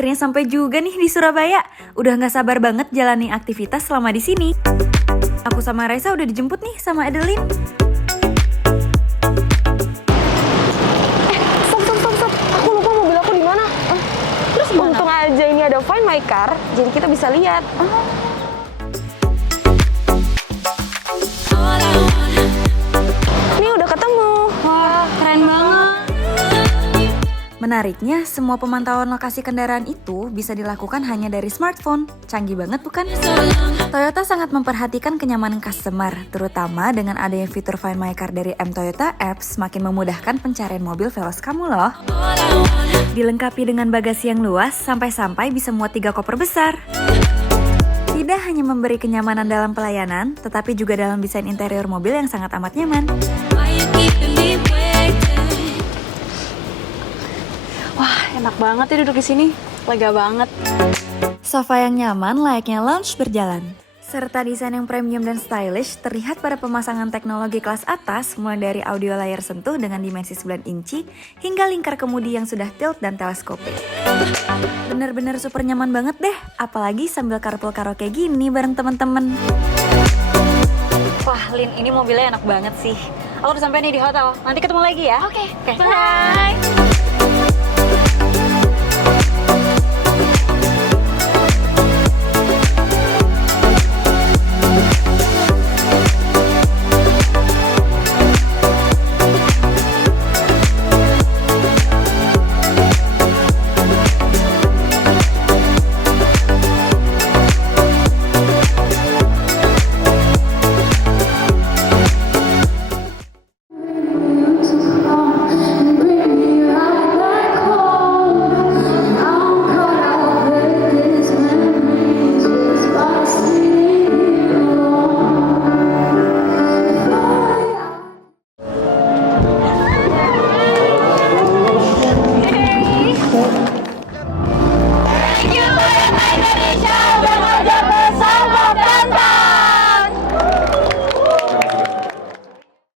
Akhirnya sampai juga nih di Surabaya. Udah nggak sabar banget jalani aktivitas selama di sini. Aku sama Raisa udah dijemput nih sama Adeline. Stop. Aku lupa mobil aku di mana. Terus untung aja ini ada Find My Car, jadi kita bisa lihat. Ini udah ketemu. Wah, keren banget. Menariknya, semua pemantauan lokasi kendaraan itu bisa dilakukan hanya dari smartphone. Canggih banget bukan? Toyota sangat memperhatikan kenyamanan customer, terutama dengan adanya fitur Find My Car dari M Toyota Apps makin memudahkan pencarian mobil veloz kamu loh. Dilengkapi dengan bagasi yang luas, sampai-sampai bisa muat 3 koper besar. Tidak hanya memberi kenyamanan dalam pelayanan, tetapi juga dalam desain interior mobil yang sangat amat nyaman. Wah, enak banget ya duduk di sini. Lega banget. Sofa yang nyaman layaknya lounge berjalan. Serta desain yang premium dan stylish terlihat pada pemasangan teknologi kelas atas mulai dari audio layar sentuh dengan dimensi 9 inci hingga lingkar kemudi yang sudah tilt dan teleskopik. Bener-bener super nyaman banget deh, apalagi sambil carpool karaoke gini bareng temen-temen. Wah, Lin, ini mobilnya enak banget sih. Aku udah sampai nih di hotel. Nanti ketemu lagi ya. Oke. Bye.